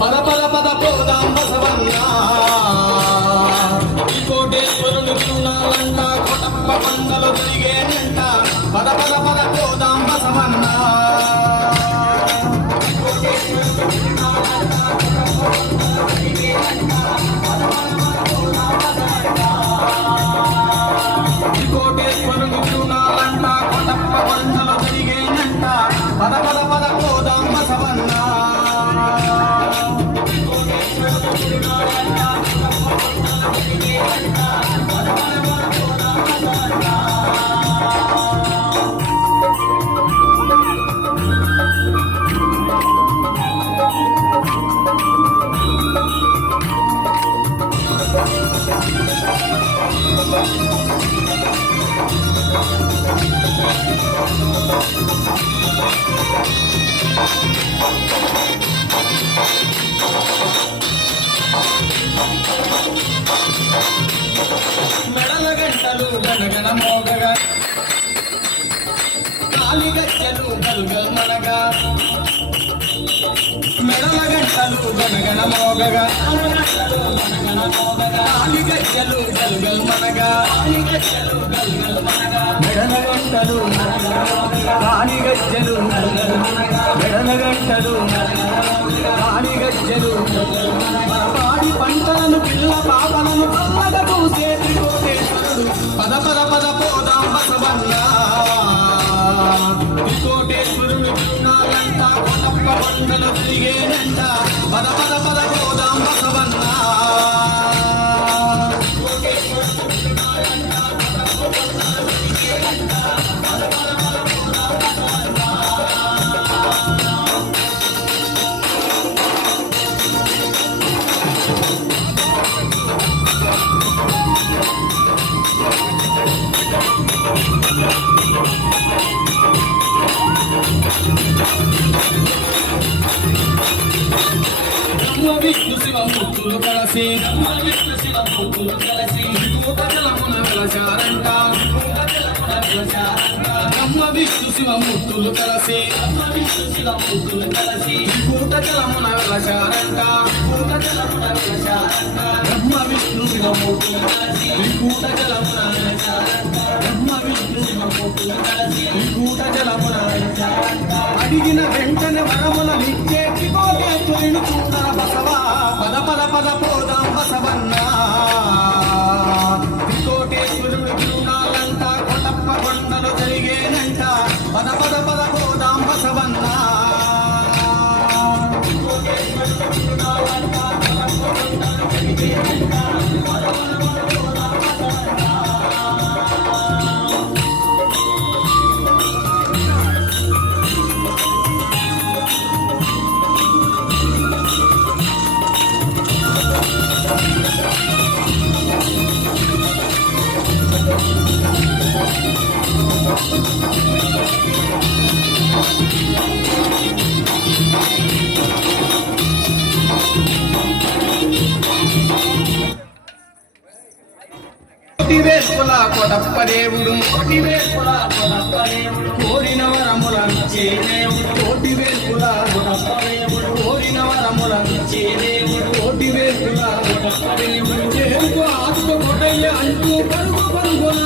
పద పద పద పోదాం బసవన్నా కోటేశ్వరుని తిరునాళ్ళంట కొటప్ప పంటలు తిరిగేనంట పద పద పద పోదాం బసవన్నా కోటేశ్వరుని తిరునాళ్ళంట కొటప్ప పంటలు తిరిగేనంట పద పద పద పోదాం బసవన్నా మెడల గంటలు గనగన మోగగా కాలి గజ్జలు గల్గల్ మనగా మెడల గంటలు గనగన మోగగా కాలి గజ్జలు గల్గల్ మనగా మెడల గంటలు కాలి గజ్జలు మెడల గంటలు కాలి గజ్జలు పాడి పంటలను పిల్ల పాపలను పల్లగా చూసే త్రికోటేశ్వరుడు పద పద పద పోదాం బసవన్నా త్రికోటేశ్వరుడు తిరునాళ్ళంట కొటప్ప పంటలు తిరిగేనంట పద పద పద పోదాం బసవన్నా విష్ణు శివమూర్తులు కలిసి భూతజలమున వెలశారంట బ్రహ్మ విష్ణు శివమూర్తులు కలిసి భూతజలమున వెలశారంట బ్రహ్మ విష్ణు శివమూర్తులు భూతజలమున బ్రహ్మ విష్ణు శివమూర్తులు భూతజలమున అడిగిన వెంటనే వరములనిచ్చే త్రికోటేశ్వరుని చూడర బసవా పద పద పద పోదాం బసవన్నా త్రికోటేశ్వరుని తిరునాళ్ళంట కొటప్ప కొండలు జరిగేనంట పద పద పద పోదాం బసవన్నా త్రికోటేశ్వరుని తిరునాళ్ళంట కొటప్ప కొండలు జరిగేనంట పద పద పద పోదాం బసవన్నా కోటివేల్పుల కొటప్ప దేవుడు కోరిన వరములనిచ్చే దేవుడు కోటివేల్పుల కొటప్ప దేవుడు కోరిన వరములనిచ్చే దేవుడు కోటివేల్పుల కొటప్ప దేవుడు చేరుకు ఆత్మ కొటయ్య అంటూ పరుగు పరుగున